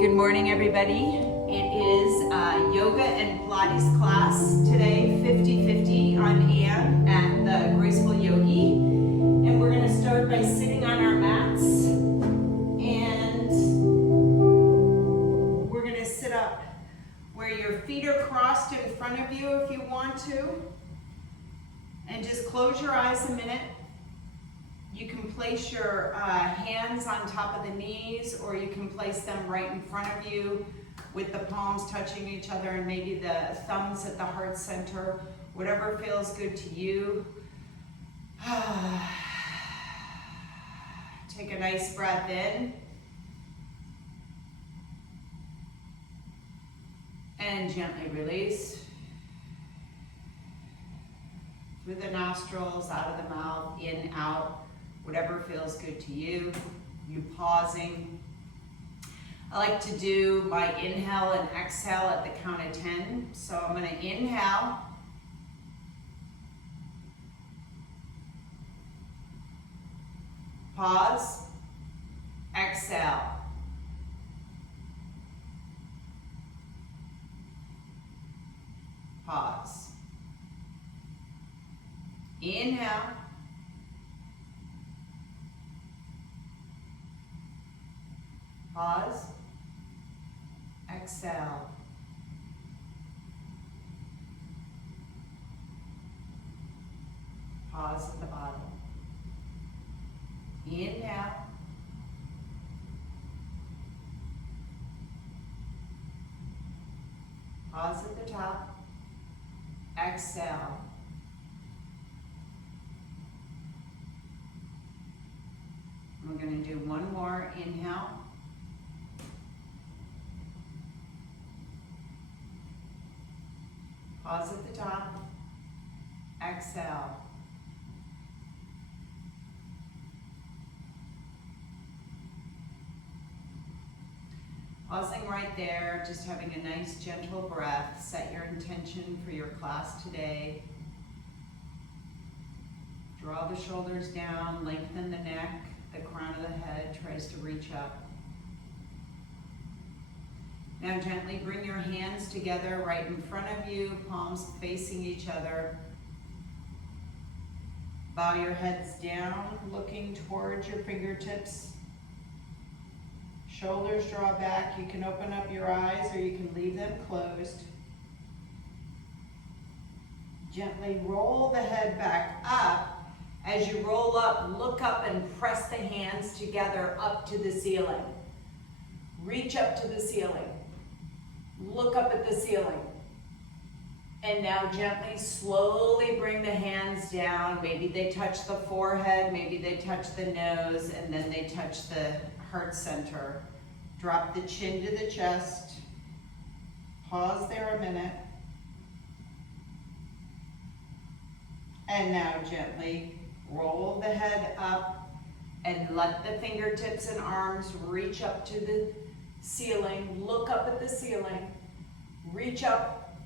Good morning, everybody. It is Yoga and Pilates class today, 50-50 on Ann at the Graceful Yogi. And we're going to start by sitting on our mats. And we're going to sit up where your feet are crossed in front of you if you want to. And just close your eyes a minute. You can place your hands on top of the knees, or you can place them right in front of you with the palms touching each other and maybe the thumbs at the heart center, whatever feels good to you. Take a nice breath in. And gently release. Through the nostrils, out of the mouth, in, out. Whatever feels good to you. You pausing. I like to do my inhale and exhale at the count of 10. So I'm going to inhale. Pause. Exhale. Pause. Inhale. Pause, exhale. Pause at the bottom. Inhale. Pause at the top. Exhale. We're going to do one more inhale. Pause at the top, exhale. Pausing right there, just having a nice gentle breath. Set your intention for your class today. Draw the shoulders down, lengthen the neck, the crown of the head tries to reach up. Now gently bring your hands together right in front of you, palms facing each other. Bow your heads down, looking towards your fingertips. Shoulders draw back. You can open up your eyes or you can leave them closed. Gently roll the head back up. As you roll up, look up and press the hands together up to the ceiling. Reach up to the ceiling. Look up at the ceiling. And now gently, slowly bring the hands down. Maybe they touch the forehead, maybe they touch the nose, and then they touch the heart center. Drop the chin to the chest. Pause there a minute. And now gently roll the head up and let the fingertips and arms reach up to the ceiling. Look up at the ceiling. Reach up,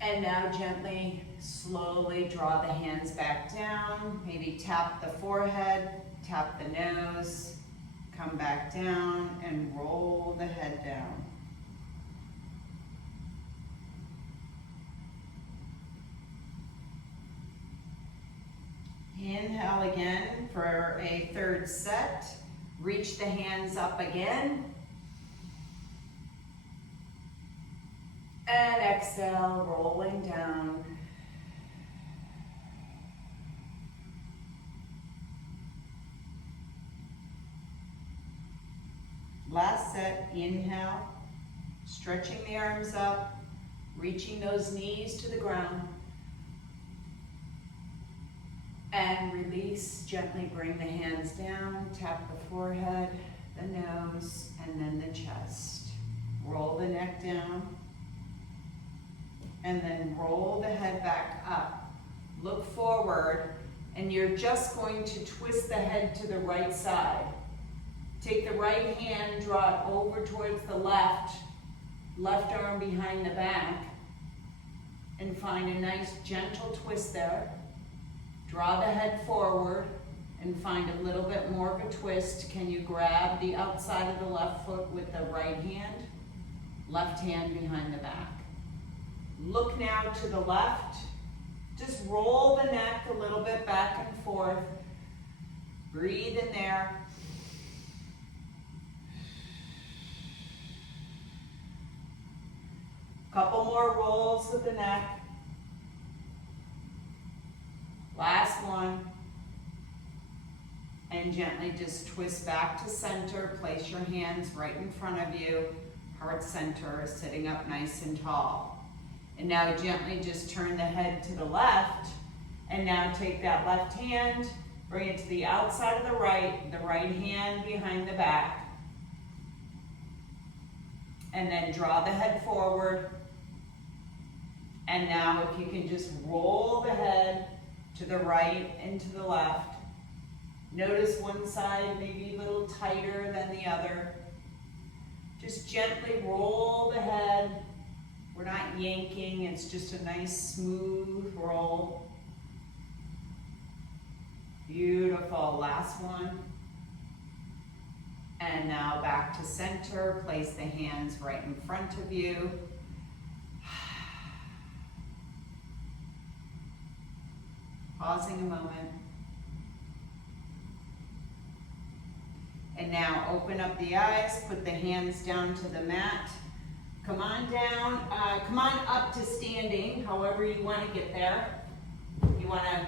and now gently, slowly draw the hands back down. Maybe tap the forehead, tap the nose, come back down, and roll the head down. Inhale again for a third set. Reach the hands up again. And exhale, rolling down. Last set, inhale, stretching the arms up, reaching those knees to the ground. And release, gently bring the hands down, tap the forehead, the nose, and then the chest. Roll the neck down, and then roll the head back up. Look forward, and you're just going to twist the head to the right side. Take the right hand, draw it over towards the left arm behind the back, and find a nice gentle twist there. Draw the head forward and find a little bit more of a twist. Can you grab the outside of the left foot with the right hand? Left hand behind the back. Look now to the left. Just roll the neck a little bit back and forth. Breathe in there. Couple more rolls with the neck. Last one. And gently just twist back to center. Place your hands right in front of you. Heart center, sitting up nice and tall. And now gently just turn the head to the left. And now take that left hand, bring it to the outside of the right hand behind the back. And then draw the head forward. And now if you can just roll the head to the right and to the left. Notice one side maybe a little tighter than the other. Just gently roll the head. We're not yanking, it's just a nice smooth roll. Beautiful, last one. And now back to center, place the hands right in front of you. Pausing a moment. And now open up the eyes, put the hands down to the mat. Come on down, come on up to standing, however you want to get there. You want to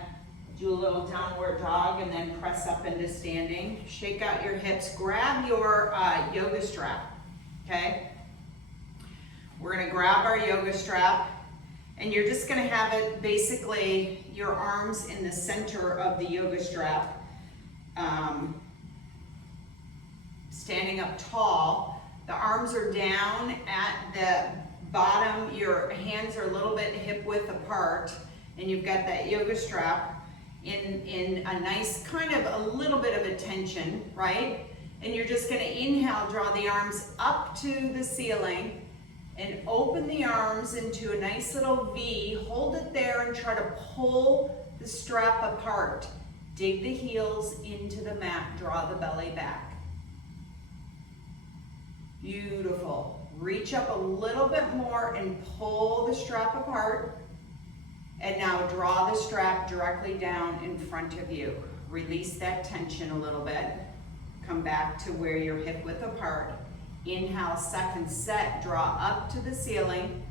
do a little downward dog and then press up into standing. Shake out your hips, grab your yoga strap, okay? We're going to grab our yoga strap and you're just going to have it basically your arms in the center of the yoga strap. Standing up tall, the arms are down at the bottom, your hands are a little bit hip width apart, and you've got that yoga strap in a nice kind of a little bit of a tension, right? And you're just gonna inhale, draw the arms up to the ceiling, and open the arms into a nice little V, hold it there and try to pull the strap apart. Dig the heels into the mat, draw the belly back. Beautiful. Reach up a little bit more and pull the strap apart. And now draw the strap directly down in front of you. Release that tension a little bit. Come back to where you're hip width apart. Inhale, second set, draw up to the ceiling.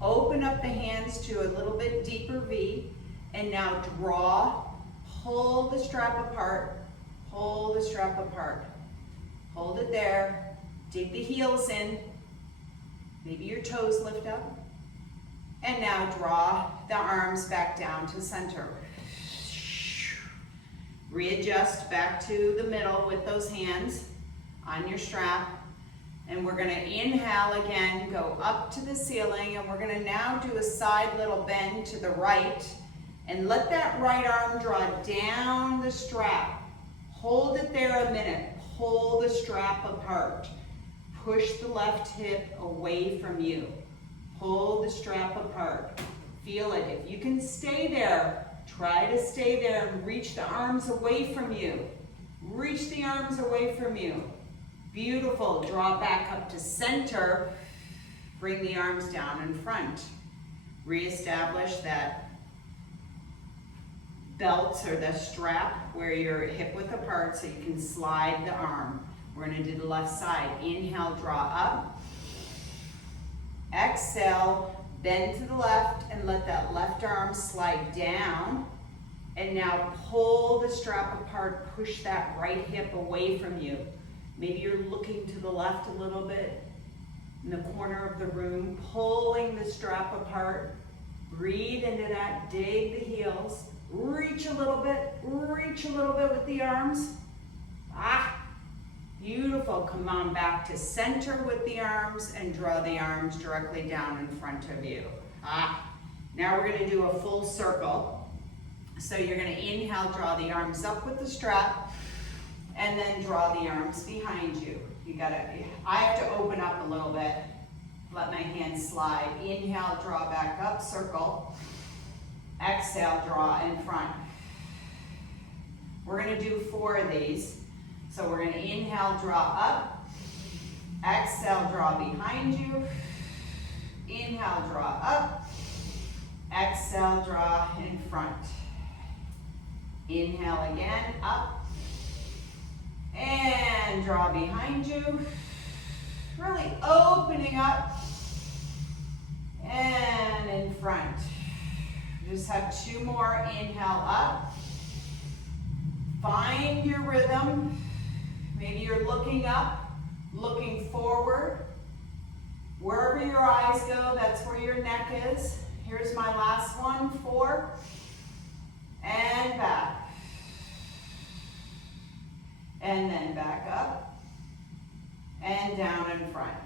Open up the hands to a little bit deeper V. And now draw, pull the strap apart, pull the strap apart. Hold it there. Dig the heels in, maybe your toes lift up, and now draw the arms back down to center. Readjust back to the middle with those hands on your strap, and we're going to inhale again, go up to the ceiling, and we're going to now do a side little bend to the right, and let that right arm draw down the strap. Hold it there a minute, pull the strap apart. Push the left hip away from you. Pull the strap apart. Feel it. If you can stay there, try to stay there and reach the arms away from you. Reach the arms away from you. Beautiful. Draw back up to center. Bring the arms down in front. Reestablish that belt or the strap where you're hip width apart so you can slide the arm. We're going to do the left side. Inhale, draw up. Exhale, bend to the left and let that left arm slide down. And now pull the strap apart, push that right hip away from you. Maybe you're looking to the left a little bit in the corner of the room, pulling the strap apart. Breathe into that, dig the heels. Reach a little bit with the arms. Beautiful. Come on back to center with the arms and draw the arms directly down in front of you. Now we're going to do a full circle. So you're going to inhale, draw the arms up with the strap, and then draw the arms behind you. I have to open up a little bit. Let my hands slide. Inhale, draw back up, circle. Exhale, draw in front. We're gonna do 4 of these. So we're gonna inhale, draw up. Exhale, draw behind you. Inhale, draw up. Exhale, draw in front. Inhale again, up. And draw behind you. Really opening up. And in front. Just have 2 more. Inhale, up. Find your rhythm. Maybe you're looking up, looking forward. Wherever your eyes go, that's where your neck is. Here's my last one. 4. And back. And then back up. And down in front.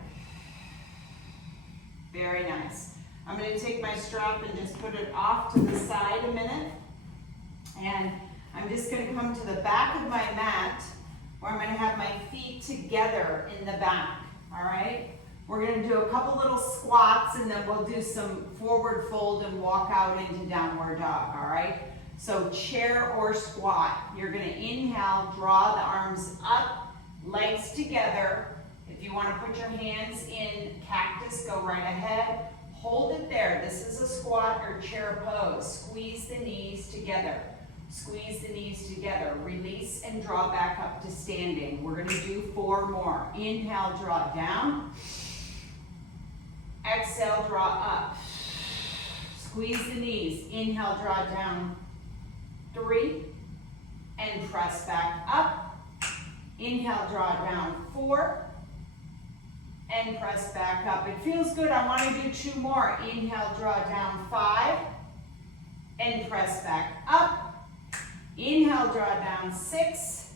Very nice. I'm going to take my strap and just put it off to the side a minute. And I'm just going to come to the back of my mat where I'm going to have my feet together in the back. All right? We're going to do a couple little squats and then we'll do some forward fold and walk out into downward dog. All right? So chair or squat. You're going to inhale, draw the arms up, legs together. If you want to put your hands in cactus, go right ahead. Hold it there. This is a squat or chair pose. Squeeze the knees together. Squeeze the knees together. Release and draw back up to standing. We're going to do 4 more. Inhale, draw down. Exhale, draw up. Squeeze the knees. Inhale, draw down. 3. And press back up. Inhale, draw down. 4. And press back up. It feels good. I want to do 2 more. Inhale, draw down. 5. And press back up. Inhale, draw down. 6.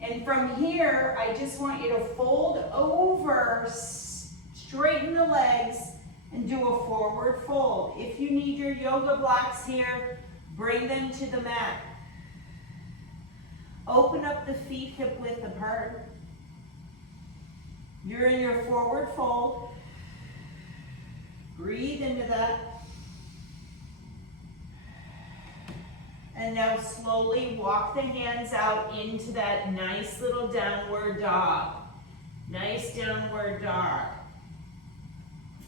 And from here, I just want you to fold over, straighten the legs, and do a forward fold. If you need your yoga blocks here, bring them to the mat. Open up the feet hip width apart. You're in your forward fold. Breathe into that. And now slowly walk the hands out into that nice little downward dog. Nice downward dog.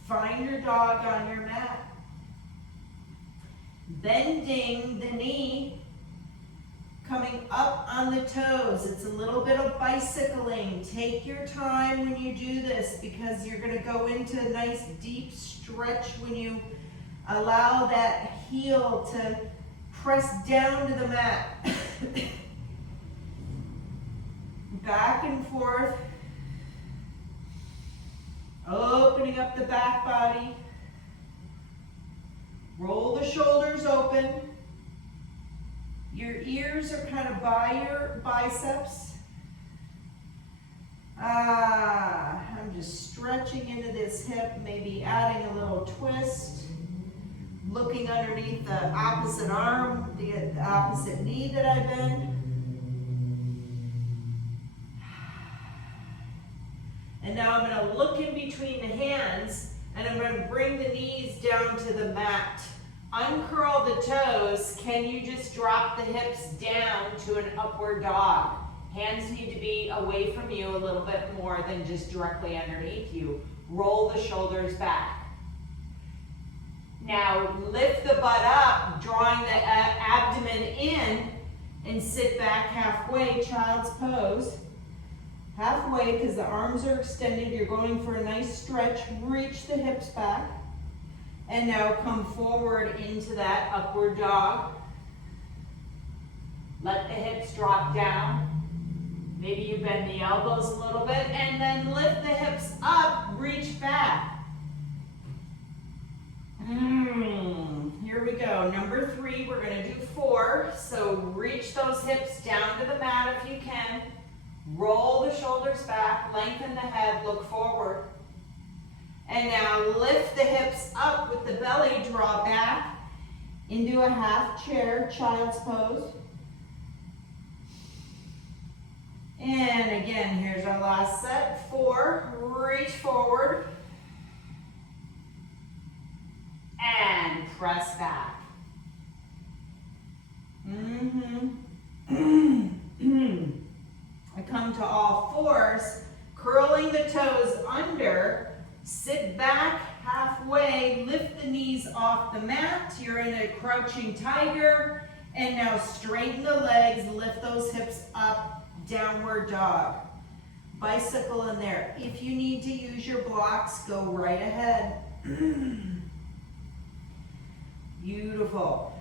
Find your dog on your mat. Bending the knee. Coming up on the toes. It's a little bit of bicycling. Take your time when you do this because you're going to go into a nice deep stretch when you allow that heel to press down to the mat. Back and forth. Opening up the back body. Roll the shoulders open. Your ears are kind of by your biceps. I'm just stretching into this hip, maybe adding a little twist. Looking underneath the opposite arm, the opposite knee that I bend. And now I'm going to look in between the hands and I'm going to bring the knees down to the mat. Uncurl the toes. Can you just drop the hips down to an upward dog? Hands need to be away from you a little bit more than just directly underneath you. Roll the shoulders back. Now lift the butt up, drawing the abdomen in, and sit back halfway, child's pose. Halfway, because the arms are extended, you're going for a nice stretch. Reach the hips back. And now come forward into that upward dog. Let the hips drop down. Maybe you bend the elbows a little bit, and then lift the hips up, reach back. Here we go. Number 3, we're going to do 4. So reach those hips down to the mat if you can. Roll the shoulders back, lengthen the head, look forward. And now lift the hips up with the belly, draw back into a half chair, child's pose. And again, here's our last set. 4, reach forward. And press back. come to all fours, curling the toes under, sit back halfway, lift the knees off the mat. You're in a crouching tiger. And now straighten the legs, lift those hips up, downward dog. Bicycle in there. If you need to use your blocks, go right ahead. Beautiful.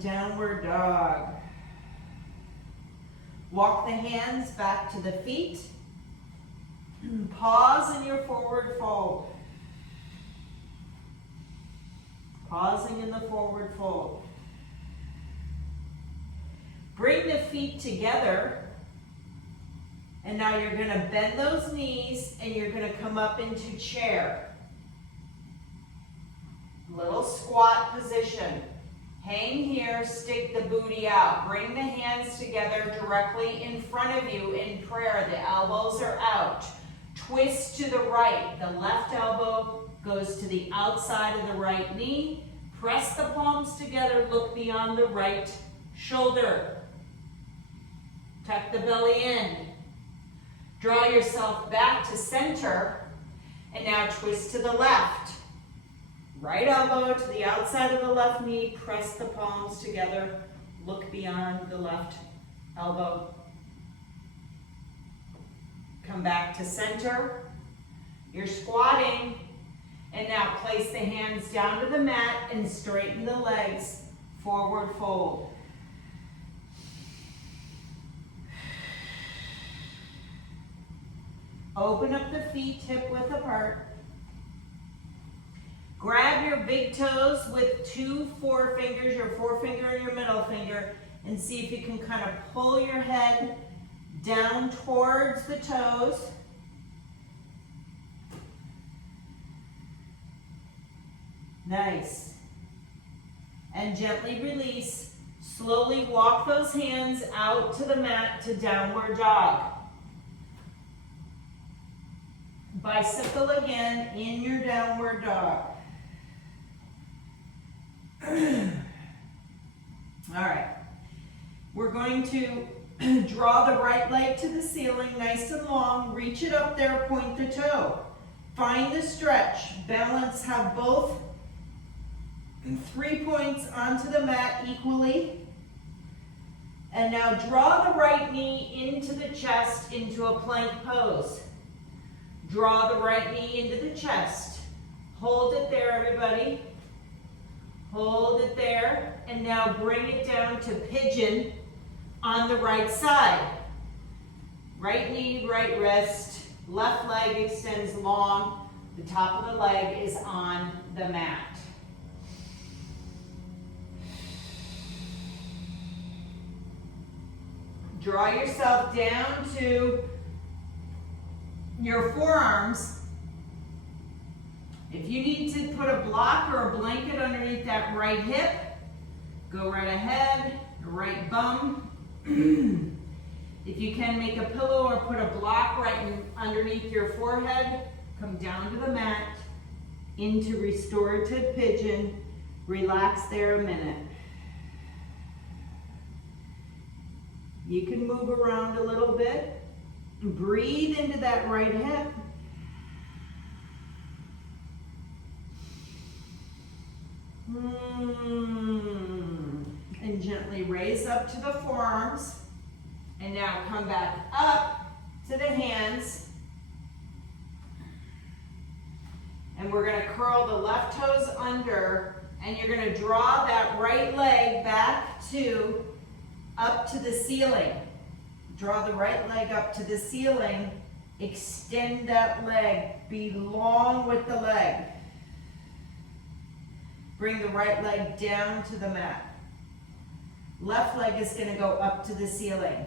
Downward dog. Walk the hands back to the feet. Pause in your forward fold. Pausing in the forward fold. Bring the feet together. And now you're going to bend those knees and you're going to come up into chair. Little squat position. Hang here, stick the booty out. Bring the hands together directly in front of you in prayer. The elbows are out. Twist to the right. The left elbow goes to the outside of the right knee. Press the palms together. Look beyond the right shoulder. Tuck the belly in. Draw yourself back to center. And now twist to the left. Right elbow to the outside of the left knee. Press the palms together. Look beyond the left elbow. Come back to center. You're squatting. And now place the hands down to the mat and straighten the legs. Forward fold. Open up the feet hip width apart. Grab your big toes with two forefingers, your forefinger and your middle finger, and see if you can kind of pull your head down towards the toes. Nice. And gently release. Slowly walk those hands out to the mat to downward dog. Bicycle again in your downward dog. All right. We're going to draw the right leg to the ceiling, nice and long. Reach it up there, point the toe. Find the stretch. Balance, have both 3 points onto the mat equally. And now draw the right knee into the chest, into a plank pose. Draw the right knee into the chest. Hold it there, everybody. Hold it there. And now bring it down to pigeon on the right side. Right knee, right wrist. Left leg extends long. The top of the leg is on the mat. Draw yourself down to your forearms. If you need to put a block or a blanket underneath that right hip, go right ahead, right bum. If you can make a pillow or put a block right underneath your forehead, come down to the mat, into restorative pigeon. Relax there a minute. You can move around a little bit. Breathe into that right hip. And gently raise up to the forearms. And now come back up to the hands. And we're going to curl the left toes under. And you're going to draw that right leg back to up to the ceiling. Draw the right leg up to the ceiling. Extend that leg. Be long with the leg. Bring the right leg down to the mat. Left leg is going to go up to the ceiling.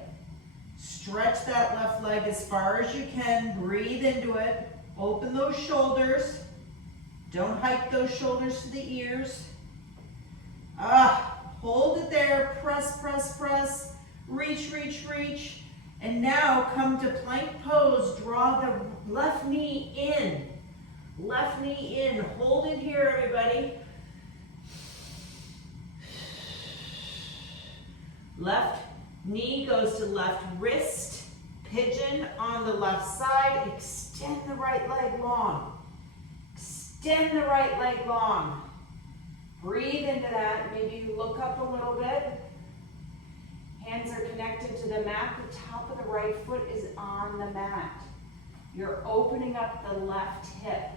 Stretch that left leg as far as you can. Breathe into it. Open those shoulders. Don't hike those shoulders to the ears. Hold it there. Press, press, press. Reach, reach, reach. And now come to plank pose. Draw the left knee in. Left knee in. Hold it here, everybody. Left knee goes to left wrist, pigeon on the left side. Extend the right leg long. Extend the right leg long. Breathe into that. Maybe you look up a little bit. Hands are connected to the mat. The top of the right foot is on the mat. You're opening up the left hip.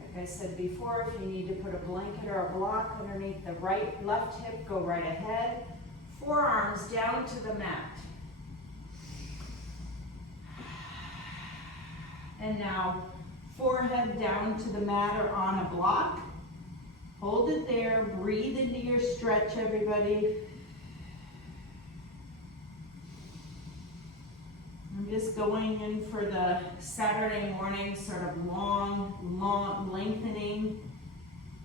Like I said before, if you need to put a blanket or a block underneath the left hip, go right ahead. Forearms down to the mat. And now, forehead down to the mat or on a block. Hold it there. Breathe into your stretch, everybody. I'm just going in for the Saturday morning sort of long lengthening,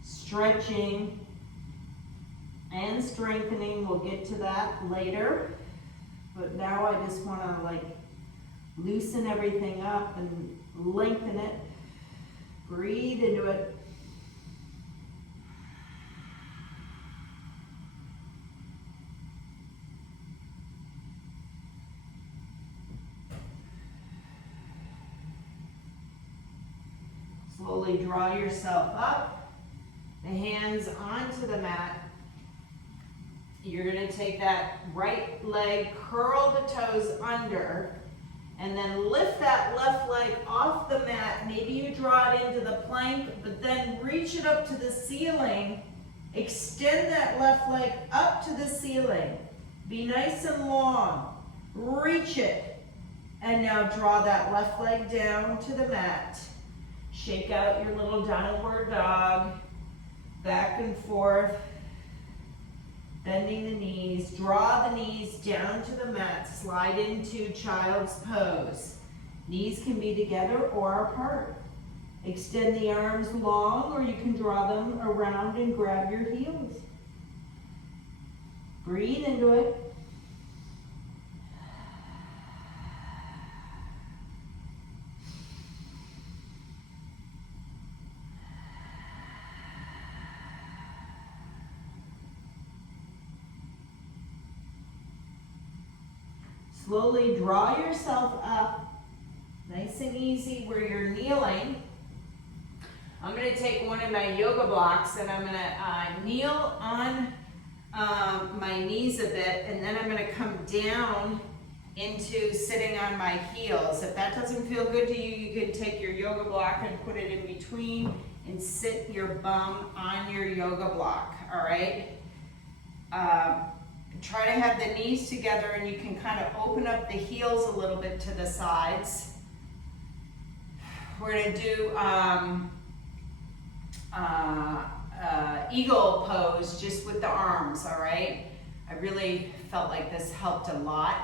stretching, and strengthening. We'll get to that later. But now I just want to like loosen everything up and lengthen it. Breathe into it. Slowly draw yourself up, the hands onto the mat. You're going to take that right leg, curl the toes under, and then lift that left leg off the mat. Maybe you draw it into the plank, but then reach it up to the ceiling. Extend that left leg up to the ceiling. Be nice and long. Reach it. And now draw that left leg down to the mat. Shake out your little downward dog, back and forth, bending the knees. Draw the knees down to the mat, slide into child's pose. Knees can be together or apart. Extend the arms long, or you can draw them around and grab your heels. Breathe into it. Slowly draw yourself up, nice and easy where you're kneeling. I'm going to take one of my yoga blocks and I'm going to kneel on my knees a bit, and then I'm going to come down into sitting on my heels. If that doesn't feel good to you, you can take your yoga block and put it in between and sit your bum on your yoga block, all right? Try to have the knees together, and you can kind of open up the heels a little bit to the sides. We're going to do eagle pose just with the arms, all right? I really felt like this helped a lot.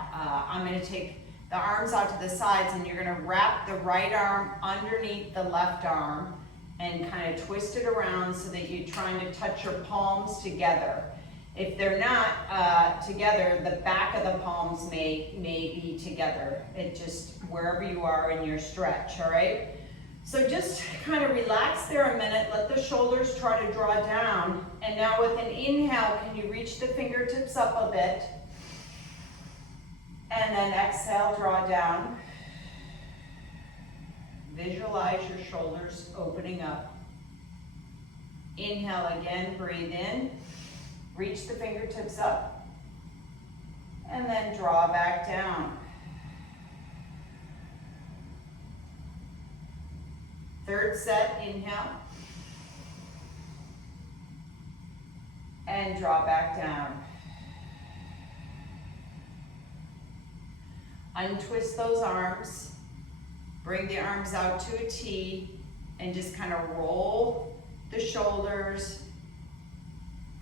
I'm going to take the arms out to the sides, and you're going to wrap the right arm underneath the left arm and kind of twist it around so that you're trying to touch your palms together. If they're not together, the back of the palms may be together. It just, wherever you are in your stretch, all right? So just kind of relax there a minute, let the shoulders try to draw down. And now with an inhale, can you reach the fingertips up a bit? And then exhale, draw down. Visualize your shoulders opening up. Inhale again, breathe in. Reach the fingertips up, and then draw back down. Third set, inhale, and draw back down. Untwist those arms, bring the arms out to a T, and just kind of roll the shoulders,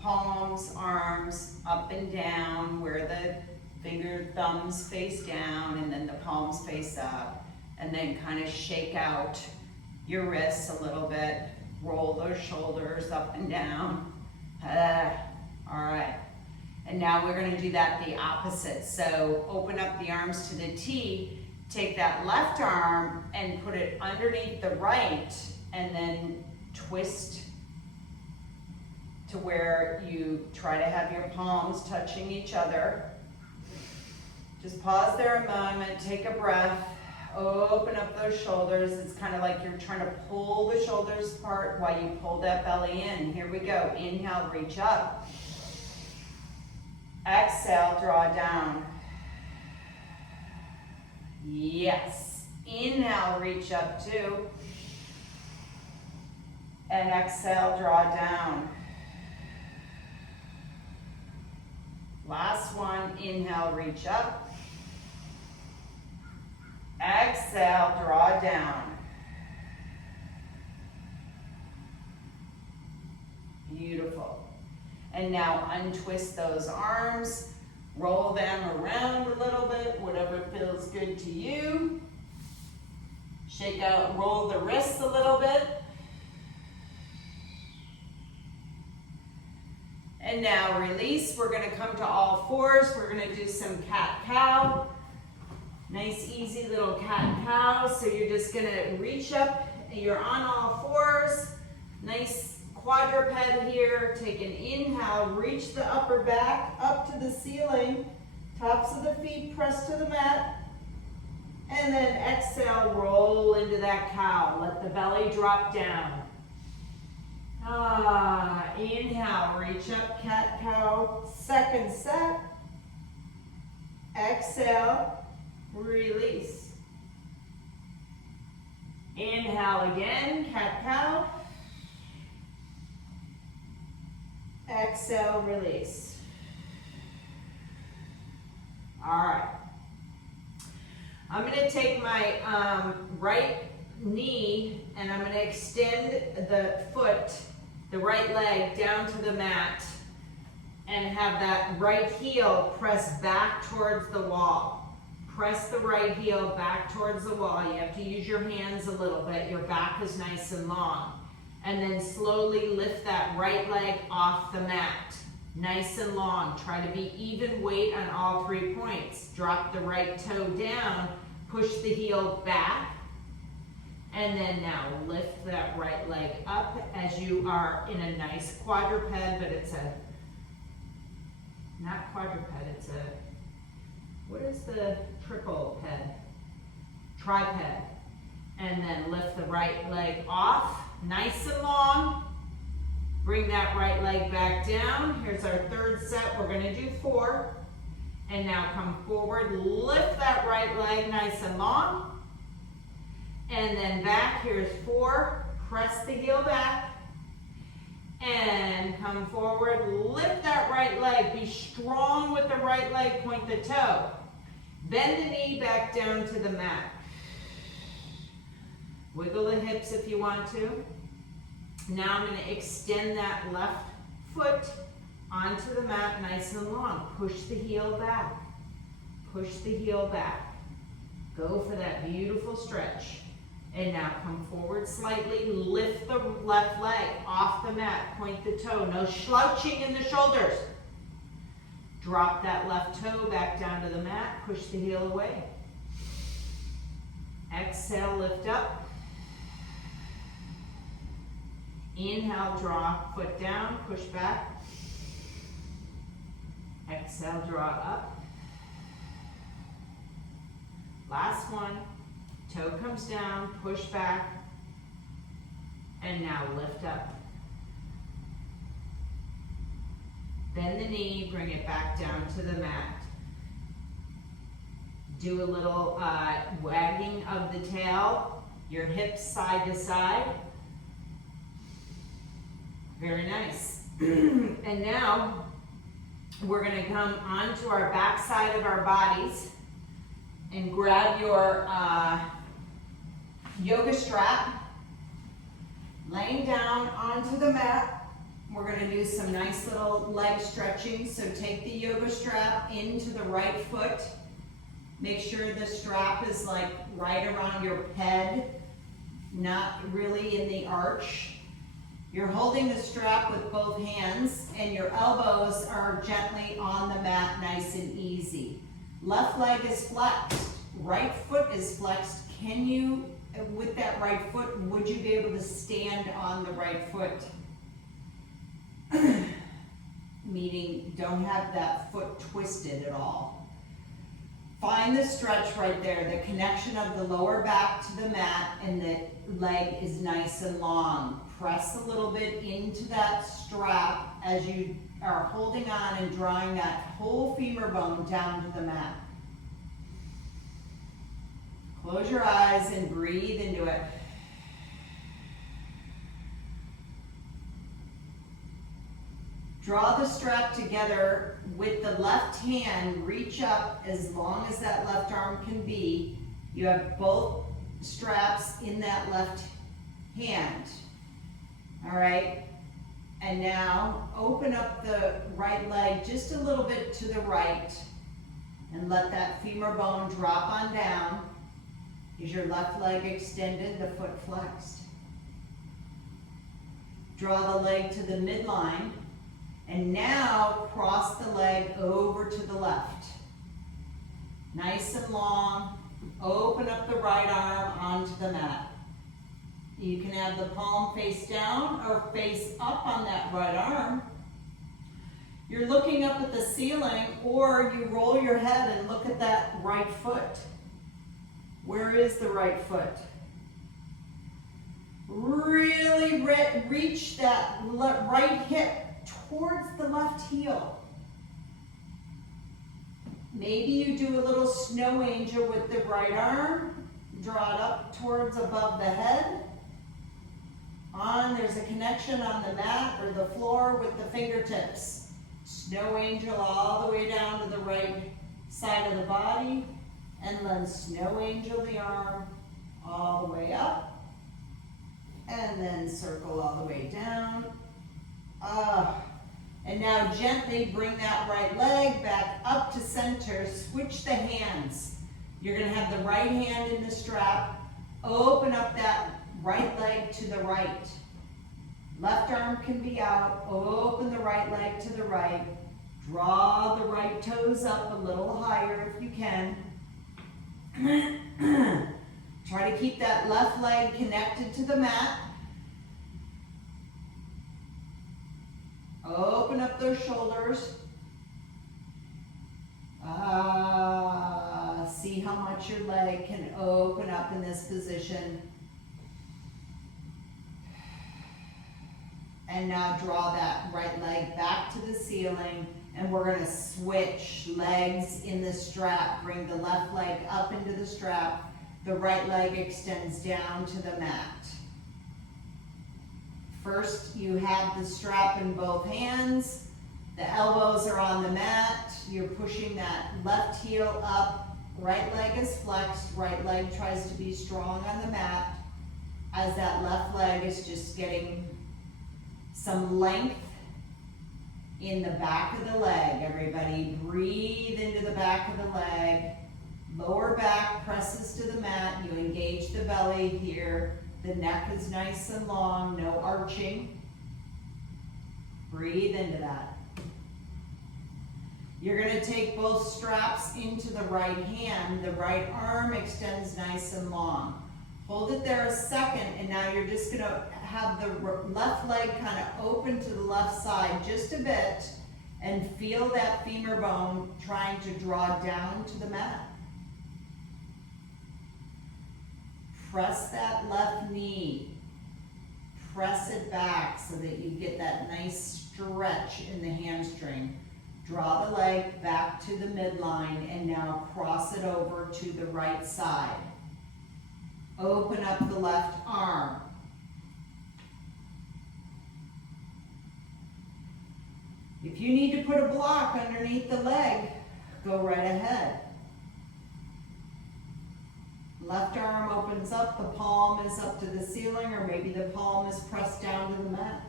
palms, arms, up and down, where the thumbs face down and then the palms face up. And then kind of shake out your wrists a little bit. Roll those shoulders up and down. All right. And now we're going to do that the opposite. So open up the arms to the T. Take that left arm and put it underneath the right, and then twist to where you try to have your palms touching each other. Just pause there a moment, take a breath, open up those shoulders. It's kind of like you're trying to pull the shoulders apart while you pull that belly in. Here we go. Inhale, reach up. Exhale, draw down. Yes. Inhale, reach up too. And exhale, draw down. Last one. Inhale, reach up. Exhale, draw down. Beautiful. And now untwist those arms, roll them around a little bit, whatever feels good to you. Shake out, roll the wrists a little bit. And now release. We're going to come to all fours. We're going to do some cat-cow. Nice, easy little cat-cow. So you're just going to reach up. You're on all fours. Nice quadruped here. Take an inhale. Reach the upper back up to the ceiling. Tops of the feet press to the mat. And then exhale, roll into that cow. Let the belly drop down. Inhale, reach up, cat-cow. Second set. Exhale. Release. Inhale again, cat-cow. Exhale, release. All right. I'm going to take my right knee and I'm going to extend the foot, the right leg down to the mat and have that right heel press back towards the wall. Press the right heel back towards the wall. You have to use your hands a little bit. Your back is nice and long. And then slowly lift that right leg off the mat. Nice and long. Try to be even weight on all 3 points. Drop the right toe down. Push the heel back. And then now lift that right leg up as you are in a nice quadruped, but it's a, not quadruped, it's a, what is the triple ped? Triped. And then lift the right leg off, nice and long. Bring that right leg back down. Here's our third set. We're gonna do 4. And now come forward, lift that right leg nice and long. And then back, here's 4. Press the heel back. And come forward, lift that right leg. Be strong with the right leg, point the toe. Bend the knee back down to the mat. Wiggle the hips if you want to. Now I'm going to extend that left foot onto the mat nice and long. Push the heel back. Push the heel back. Go for that beautiful stretch. And now come forward slightly. Lift the left leg off the mat. Point the toe. No slouching in the shoulders. Drop that left toe back down to the mat. Push the heel away. Exhale, lift up. Inhale, draw, foot down, push back. Exhale, draw up. Last one. Toe comes down, push back. And now lift up. Bend the knee, bring it back down to the mat. Do a little wagging of the tail, your hips side to side. Very nice. And now we're going to come onto our back side of our bodies and grab your yoga strap, laying down onto the mat. We're going to do some nice little leg stretching. So take the yoga strap into the right foot. Make sure the strap is like right around your head, not really in the arch. You're holding the strap with both hands and your elbows are gently on the mat, nice and easy. Left leg is flexed, right foot is flexed. Can you, with that right foot, would you be able to stand on the right foot? Meaning don't have that foot twisted at all. Find the stretch right there, the connection of the lower back to the mat, and the leg is nice and long. Press a little bit into that strap as you are holding on and drawing that whole femur bone down to the mat. Close your eyes and breathe into it. Draw the strap together with the left hand. Reach up as long as that left arm can be. You have both straps in that left hand. All right. And now open up the right leg just a little bit to the right and let that femur bone drop on down. Is your left leg extended, the foot flexed? Draw the leg to the midline. And now cross the leg over to the left. Nice and long. Open up the right arm onto the mat. You can have the palm face down or face up on that right arm. You're looking up at the ceiling, or you roll your head and look at that right foot. Where is the right foot? Really reach that right hip towards the left heel. Maybe you do a little snow angel with the right arm. Draw it up towards above the head. There's a connection on the mat or the floor with the fingertips. Snow angel all the way down to the right side of the body. And then snow angel the arm all the way up. And then circle all the way down. And now gently bring that right leg back up to center. Switch the hands. You're going to have the right hand in the strap. Open up that right leg to the right. Left arm can be out. Open the right leg to the right. Draw the right toes up a little higher if you can. Try to keep that left leg connected to the mat. Open up those shoulders. See how much your leg can open up in this position. And now draw that right leg back to the ceiling. And we're going to switch legs in the strap. Bring the left leg up into the strap. The right leg extends down to the mat. First, you have the strap in both hands. The elbows are on the mat. You're pushing that left heel up. Right leg is flexed. Right leg tries to be strong on the mat as that left leg is just getting some length in the back of the leg. Everybody breathe into the back of the leg. Lower back presses to the mat. You engage the belly here. The neck is nice and long, no arching. Breathe into that. You're going to take both straps into the right hand. The right arm extends nice and long. Hold it there a second, and now you're just going to have the left leg kind of open to the left side just a bit, and feel that femur bone trying to draw down to the mat. Press that left knee. Press it back so that you get that nice stretch in the hamstring. Draw the leg back to the midline and now cross it over to the right side. Open up the left arm. If you need to put a block underneath the leg, go right ahead. Left arm opens up, the palm is up to the ceiling, or maybe the palm is pressed down to the mat.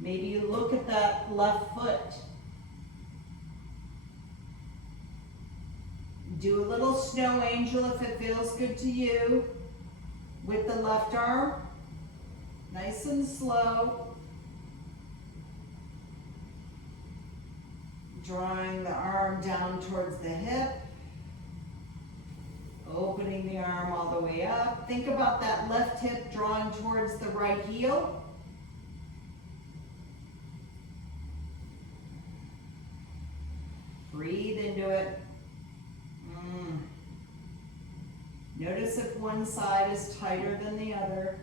Maybe you look at that left foot. Do a little snow angel if it feels good to you with the left arm. Nice and slow. Drawing the arm down towards the hip. Opening the arm all the way up. Think about that left hip drawing towards the right heel. Breathe into it. Notice if one side is tighter than the other.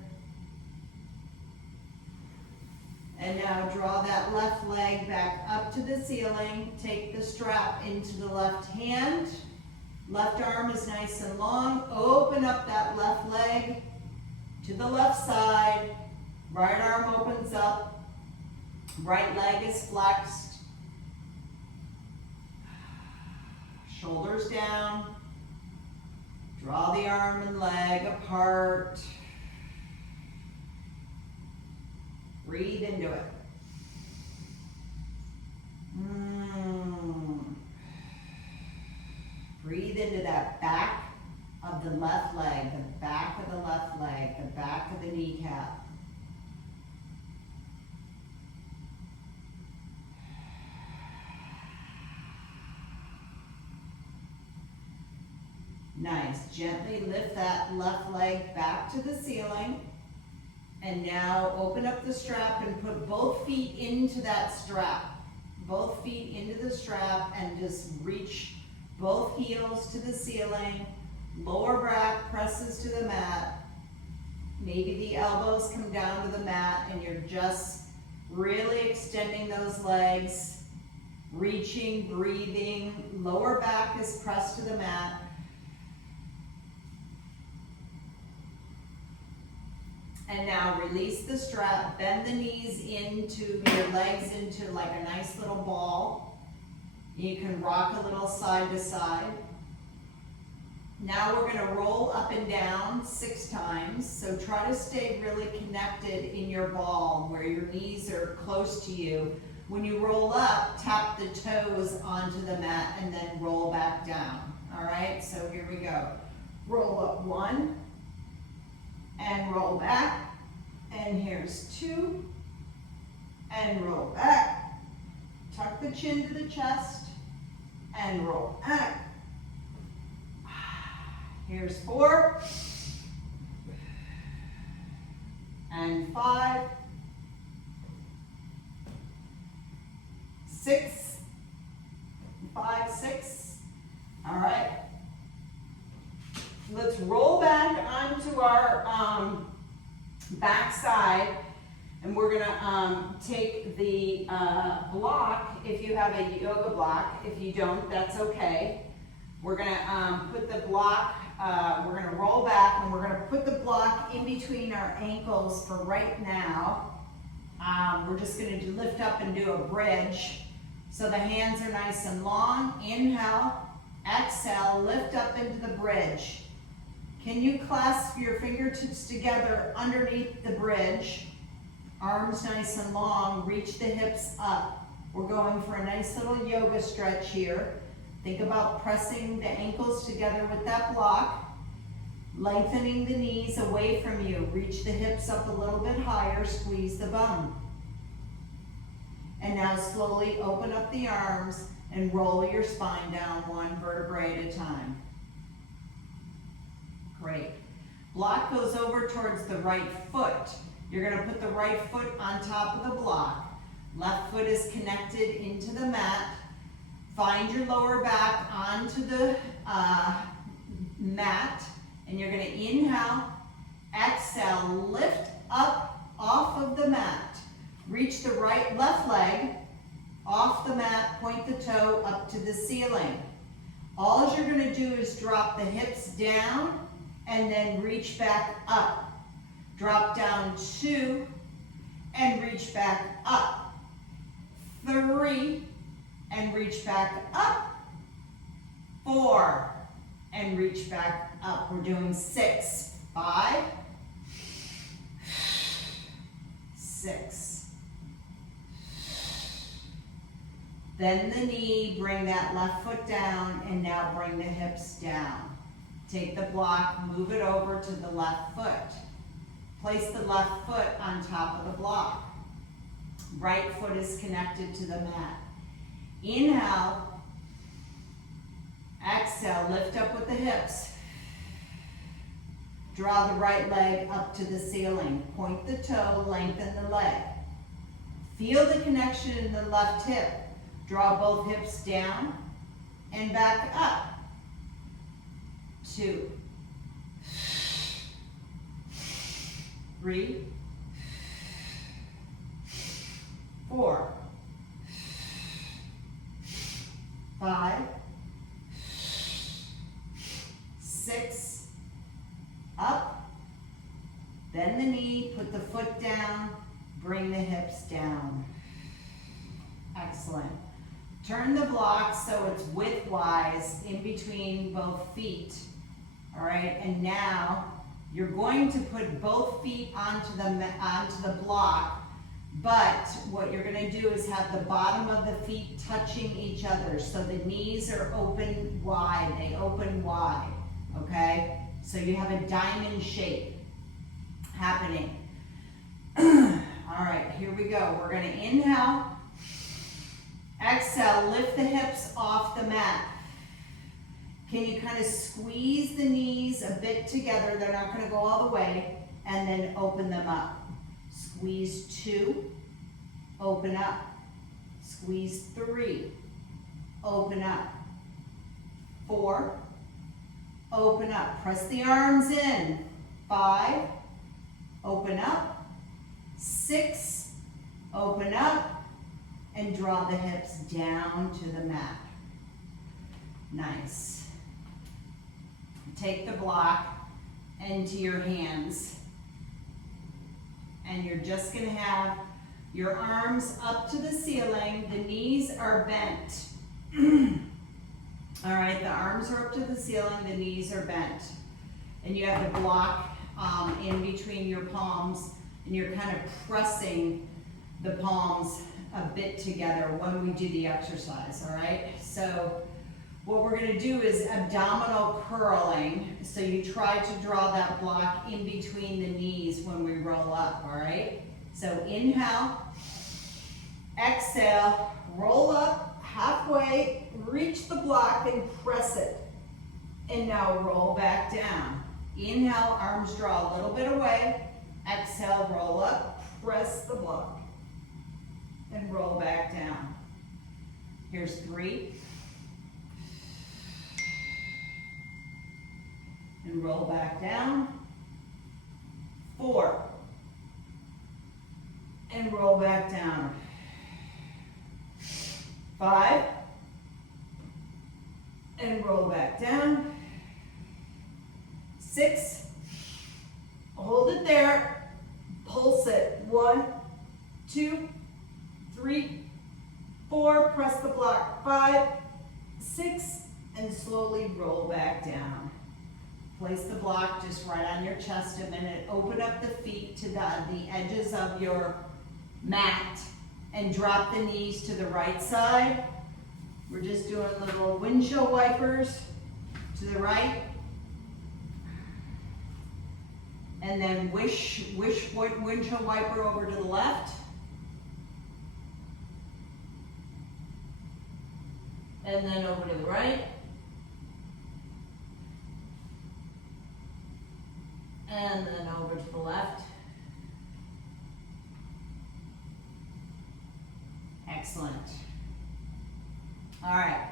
And now draw that left leg back up to the ceiling. Take the strap into the left hand. Left arm is nice and long. Open up that left leg to the left side. Right arm opens up. Right leg is flexed. Shoulders down. Draw the arm and leg apart. Breathe into it. Breathe into that back of the left leg, the back of the left leg, the back of the kneecap. Nice. Gently lift that left leg back to the ceiling. And now open up the strap and put both feet into that strap. Both feet into the strap and just reach both heels to the ceiling. Lower back presses to the mat. Maybe the elbows come down to the mat and you're just really extending those legs. Reaching, breathing. Lower back is pressed to the mat. And now release the strap, bend the knees into your legs into like a nice little ball. You can rock a little side to side. Now we're going to roll up and down 6 times. So try to stay really connected in your ball where your knees are close to you. When you roll up, tap the toes onto the mat and then roll back down. All right, so here we go. Roll up 1. And roll back, and here's 2, and roll back, tuck the chin to the chest, and roll back. Here's 4, and 5, 6, 5, 6, all right. Let's roll back onto our back side, and we're gonna take the block, if you have a yoga block. If you don't, that's okay. We're gonna put the block, we're gonna roll back, and we're gonna put the block in between our ankles for right now. We're just gonna lift up and do a bridge. So the hands are nice and long. Inhale, exhale, lift up into the bridge. Can you clasp your fingertips together underneath the bridge? Arms nice and long, reach the hips up. We're going for a nice little yoga stretch here. Think about pressing the ankles together with that block. Lengthening the knees away from you. Reach the hips up a little bit higher, squeeze the bum. And now slowly open up the arms and roll your spine down 1 vertebrae at a time. Great. Block goes over towards the right foot. You're going to put the right foot on top of the block. Left foot is connected into the mat. Find your lower back onto the mat. And you're going to inhale, exhale, lift up off of the mat. Reach the left leg off the mat, point the toe up to the ceiling. All you're going to do is drop the hips down and then reach back up. Drop down 2 and reach back up. 3 and reach back up. 4 and reach back up. We're doing 6. 5, 6. Bend the knee, bring that left foot down, and now bring the hips down. Take the block, move it over to the left foot. Place the left foot on top of the block. Right foot is connected to the mat. Inhale, exhale, lift up with the hips. Draw the right leg up to the ceiling. Point the toe, lengthen the leg. Feel the connection in the left hip. Draw both hips down. and back up. 2, 3, 4, 5, 6, up, bend the knee, put the foot down, bring the hips down. Excellent. Turn the block so it's widthwise in between both feet. All right, and now you're going to put both feet onto the block, but what you're going to do is have the bottom of the feet touching each other, so the knees are open wide, they open wide, okay? So you have a diamond shape happening. All right, here we go. We're going to inhale, exhale, lift the hips off the mat. Can you kind of squeeze the knees a bit together? They're not going to go all the way, and then open them up. Squeeze 2, open up. Squeeze 3, open up. 4, open up. Press the arms in. 5, open up. 6, open up, and draw the hips down to the mat. Nice. Take the block into your hands, and you're just going to have your arms up to the ceiling. The knees are bent. All right, the arms are up to the ceiling, the knees are bent. And you have the block in between your palms, and you're kind of pressing the palms a bit together when we do the exercise, all right? So what we're going to do is abdominal curling. So you try to draw that block in between the knees when we roll up, all right? So inhale, exhale, roll up halfway, reach the block and press it. And now roll back down. Inhale, arms draw a little bit away. Exhale, roll up, press the block, and roll back down. Here's 3. And roll back down. 4. And roll back down. 5. And roll back down. 6. Hold it there. Pulse it. 1, 2, 3, 4. Press the block. 5, 6, and slowly roll back down. Place the block just right on your chest a minute. Open up the feet to the edges of your mat and drop the knees to the right side. We're just doing little windshield wipers to the right. And then wish windshield wiper over to the left. And then over to the right. And then over to the left. Excellent. All right.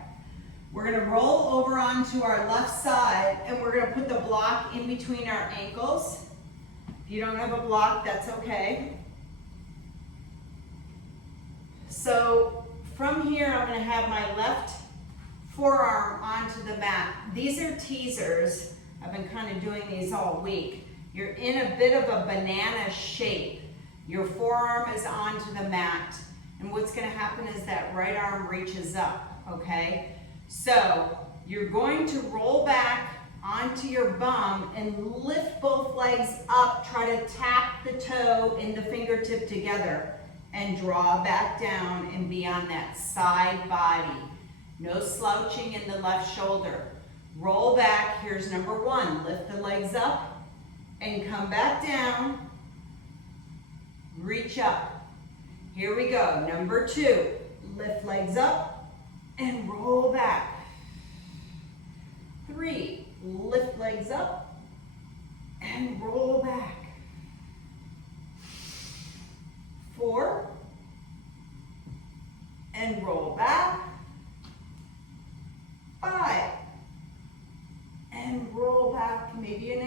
We're going to roll over onto our left side, and we're going to put the block in between our ankles. If you don't have a block, that's okay. So from here, I'm going to have my left forearm onto the mat. These are teasers. I've been kind of doing these all week. You're in a bit of a banana shape. Your forearm is onto the mat. And what's going to happen is that right arm reaches up, okay? So you're going to roll back onto your bum and lift both legs up. Try to tap the toe and the fingertip together and draw back down and be on that side body. No slouching in the left shoulder. Roll back. Here's number 1. Lift the legs up and come back down. Reach up. Here we go. Number 2. Lift legs up and roll back. 3. Lift legs up and roll back. 4. And roll back.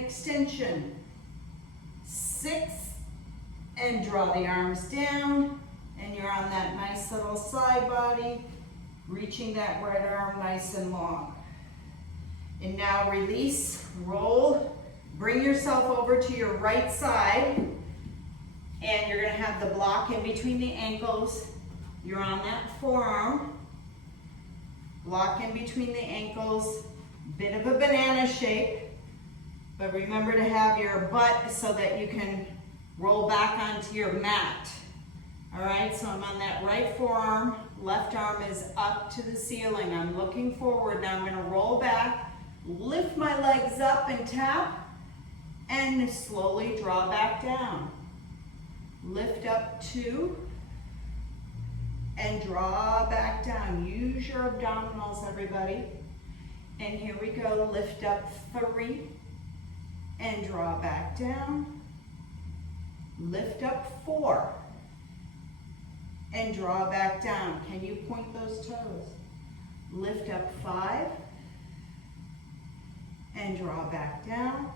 extension. 6, and draw the arms down, and you're on that nice little side body, reaching that right arm nice and long. And now release, roll, bring yourself over to your right side, and you're gonna have the block in between the ankles. You're on that forearm, block in between the ankles, bit of a banana shape, but remember to have your butt so that you can roll back onto your mat. All right, so I'm on that right forearm, left arm is up to the ceiling. I'm looking forward. Now I'm gonna roll back, lift my legs up and tap, and slowly draw back down. Lift up 2, and draw back down. Use your abdominals, everybody. And here we go, lift up 3, and draw back down. Lift up 4, and draw back down. Can you point those toes? Lift up 5, and draw back down.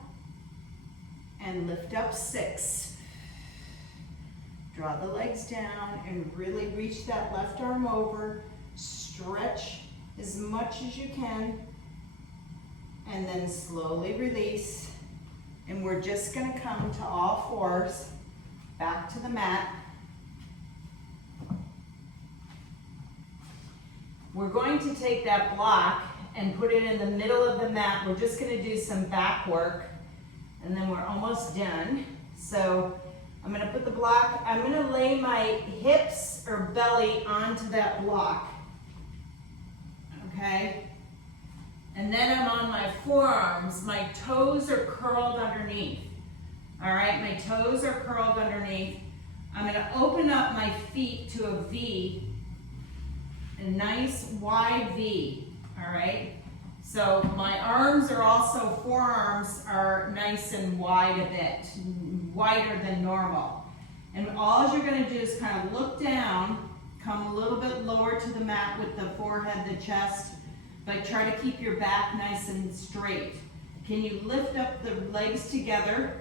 And lift up 6. Draw the legs down and really reach that left arm over. Stretch as much as you can. And then slowly release. And we're just gonna come to all fours, back to the mat. We're going to take that block and put it in the middle of the mat. We're just gonna do some back work, and then we're almost done. So I'm gonna put the block, I'm gonna lay my hips or belly onto that block, okay? And then I'm on my forearms, my toes are curled underneath. All right, my toes are curled underneath. I'm gonna open up my feet to a V, a nice wide V, all right? So my arms are also, forearms are nice and wide a bit, wider than normal. And all you're gonna do is kind of look down, come a little bit lower to the mat with the forehead, the chest, but try to keep your back nice and straight. Can you lift up the legs together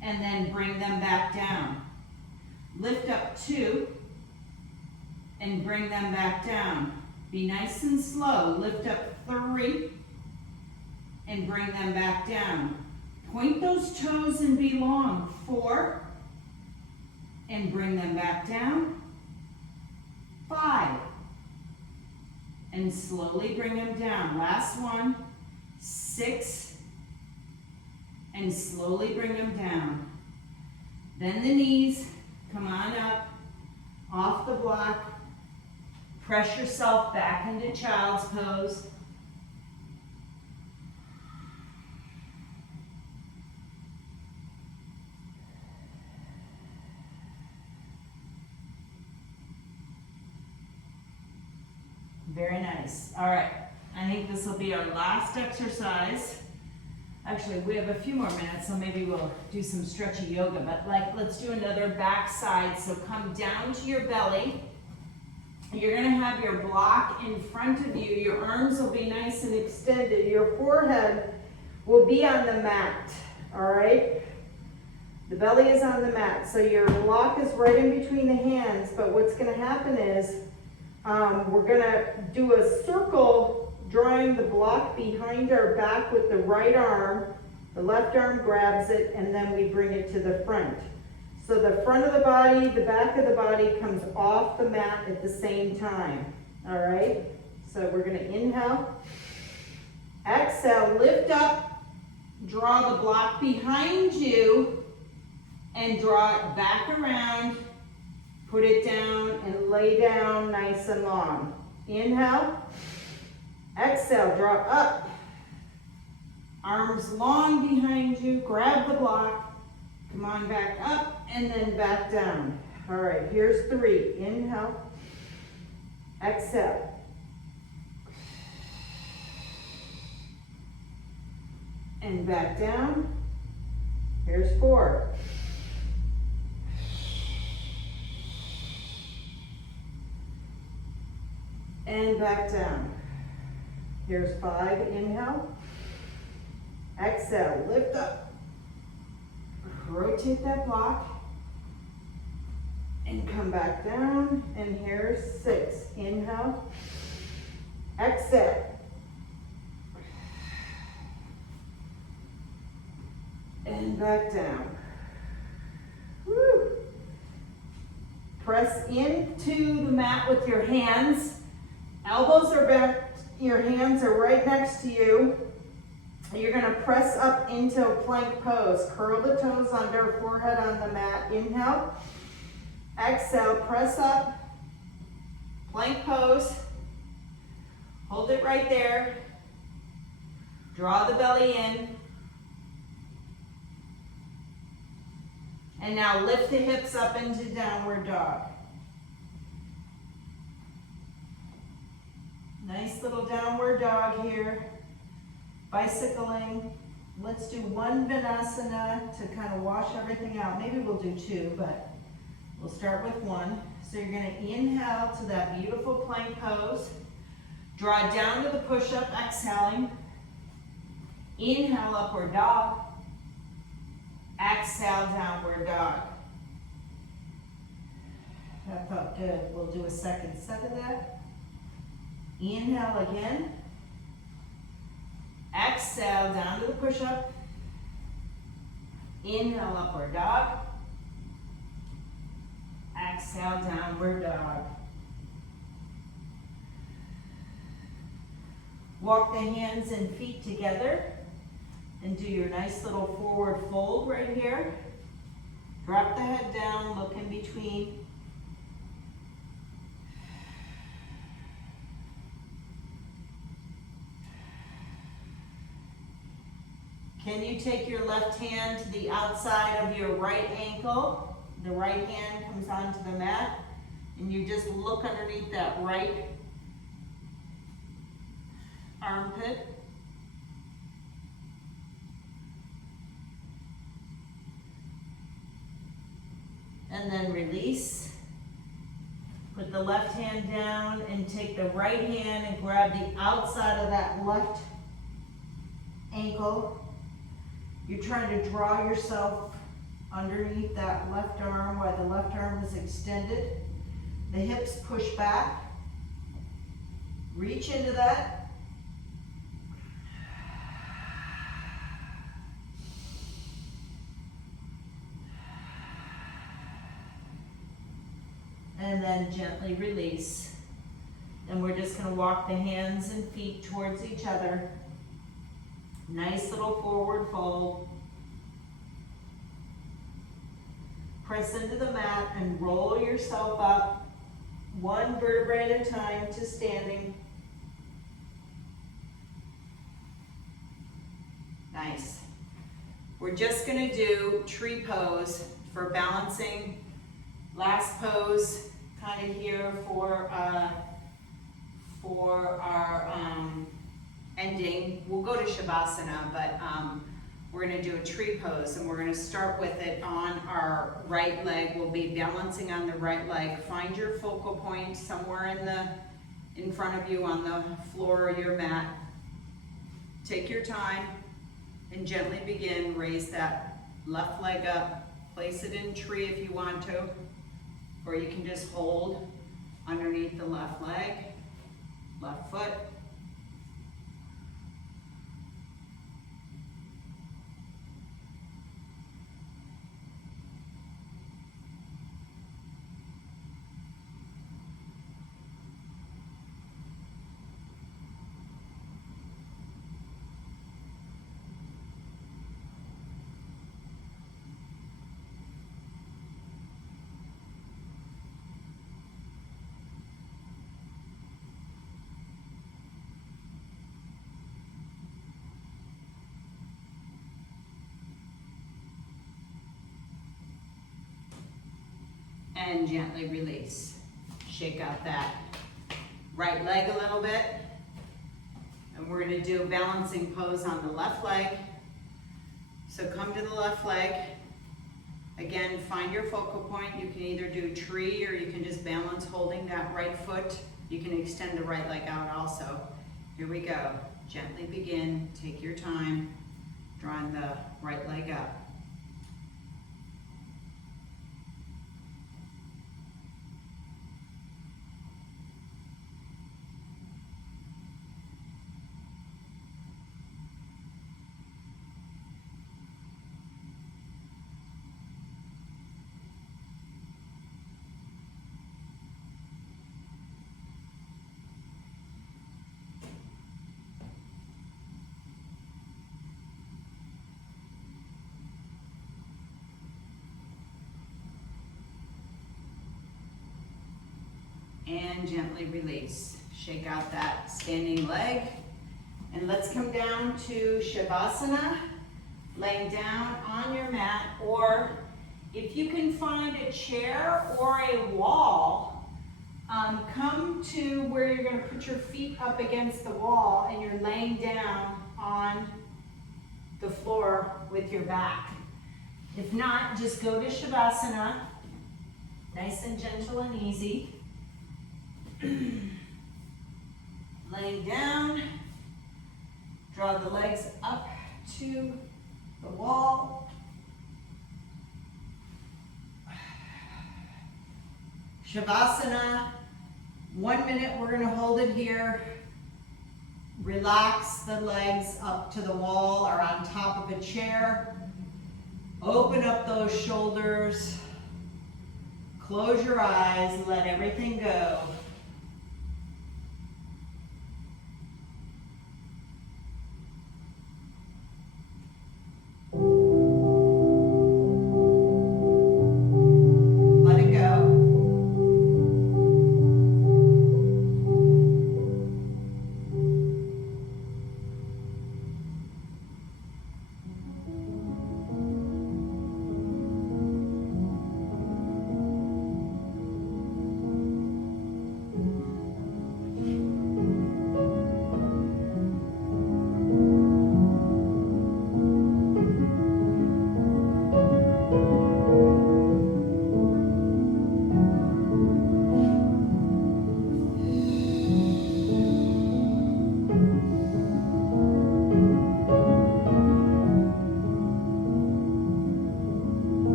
and then bring them back down? Lift up 2 and bring them back down. Be nice and slow. Lift up 3 and bring them back down. Point those toes and be long. 4 and bring them back down. 5 and slowly bring them down. Last one. 6 and slowly bring them down. Bend the knees, come on up, off the block. Press yourself back into child's pose. Very nice. All right, I think this will be our last exercise. Actually, we have a few more minutes, so maybe we'll do some stretchy yoga, but let's do another back side. So come down to your belly. You're gonna have your block in front of you. Your arms will be nice and extended. Your forehead will be on the mat, all right? The belly is on the mat, so your block is right in between the hands, but what's gonna happen is we're gonna do a circle, drawing the block behind our back with the right arm. The left arm grabs it, and then we bring it to the front. So the front of the body, the back of the body comes off the mat at the same time, all right? So we're gonna inhale, exhale, lift up, draw the block behind you, and draw it back around, put it down, and lay down nice and long. Inhale, exhale, draw up, arms long behind you, grab the block, come on back up, and then back down. All right, here's 3. Inhale, exhale. And back down. Here's 4. And back down. Here's 5. Inhale. Exhale, lift up. Rotate that block. And come back down. And here's 6. Inhale. Exhale. And back down. Woo. Press into the mat with your hands. Elbows are back, your hands are right next to you. You're gonna press up into a plank pose. Curl the toes under, forehead on the mat. Inhale. Exhale, press up. Plank pose. Hold it right there. Draw the belly in. And now lift the hips up into downward dog. Nice little downward dog here. Bicycling. Let's do one Vinasana to kind of wash everything out. Maybe we'll do 2, but we'll start with 1. So you're going to inhale to that beautiful plank pose. Draw down to the push-up, exhaling. Inhale, upward dog. Exhale, downward dog. That felt good. We'll do a second set of that. Inhale again. Exhale, down to the push-up. Inhale, upward dog. Exhale, downward dog. Walk the hands and feet together and do your nice little forward fold right here. Drop the head down, look in between. Can you take your left hand to the outside of your right ankle? The right hand comes onto the mat, and you just look underneath that right armpit. And then release. Put the left hand down and take the right hand and grab the outside of that left ankle. You're trying to draw yourself underneath that left arm while the left arm is extended. The hips push back. Reach into that. And then gently release. And we're just going to walk the hands and feet towards each other. Nice little forward fold. Press into the mat and roll yourself up, one vertebrae at a time to standing. Nice. We're just going to do tree pose for balancing. Last pose, kind of here for our ending. We'll go to Shavasana, but we're going to do a tree pose, and we're going to start with it on our right leg. We'll be balancing on the right leg. Find your focal point somewhere in front of you on the floor or your mat. Take your time and gently begin. Raise that left leg up. Place it in tree if you want to, or you can just hold underneath the left leg, left foot. And gently release. Shake out that right leg a little bit. And we're going to do a balancing pose on the left leg. So come to the left leg. Again, find your focal point. You can either do tree or you can just balance holding that right foot. You can extend the right leg out also. Here we go. Gently begin. Take your time. Drawing the right leg up. And gently release. Shake out that standing leg. And let's come down to Shavasana, laying down on your mat, or if you can find a chair or a wall, come to where you're going to put your feet up against the wall and you're laying down on the floor with your back. If not, just go to Shavasana, nice and gentle and easy. Laying down, draw the legs up to the wall. Shavasana, 1 minute, we're gonna hold it here. Relax the legs up to the wall or on top of a chair. Open up those shoulders. Close your eyes, let everything go.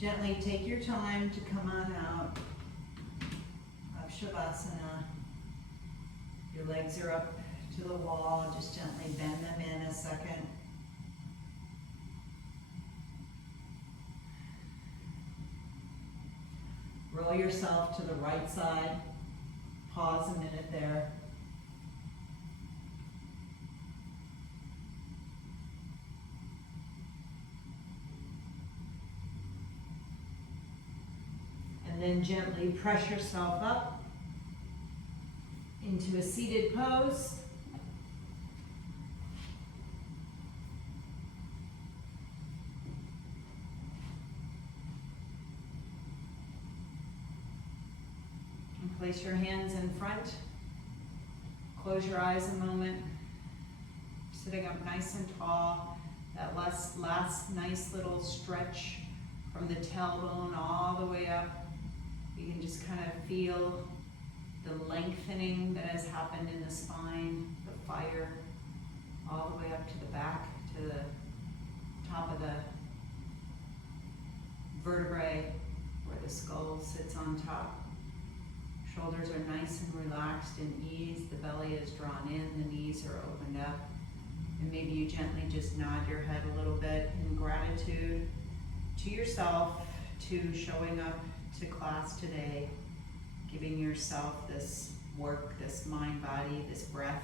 Gently take your time to come on out of Shavasana. Your legs are up to the wall. Just gently bend them in a second. Roll yourself to the right side. Pause a minute there. And then gently press yourself up into a seated pose. And place your hands in front. Close your eyes a moment. Sitting up nice and tall. That last nice little stretch from the tailbone all the way up. You can just kind of feel the lengthening that has happened in the spine, the fire, all the way up to the back, to the top of the vertebrae where the skull sits on top. Shoulders are nice and relaxed and eased. The belly is drawn in, the knees are opened up. And maybe you gently just nod your head a little bit in gratitude to yourself, to showing up to class today, giving yourself this work, this mind, body, this breath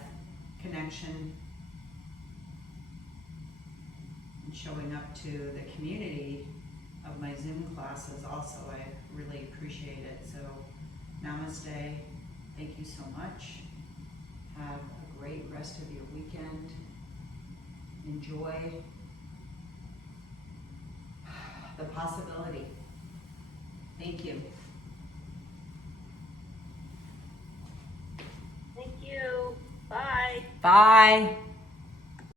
connection, and showing up to the community of my Zoom classes also. I really appreciate it. So namaste, thank you so much. Have a great rest of your weekend. Enjoy the possibility. Thank you. Thank you. Bye. Bye.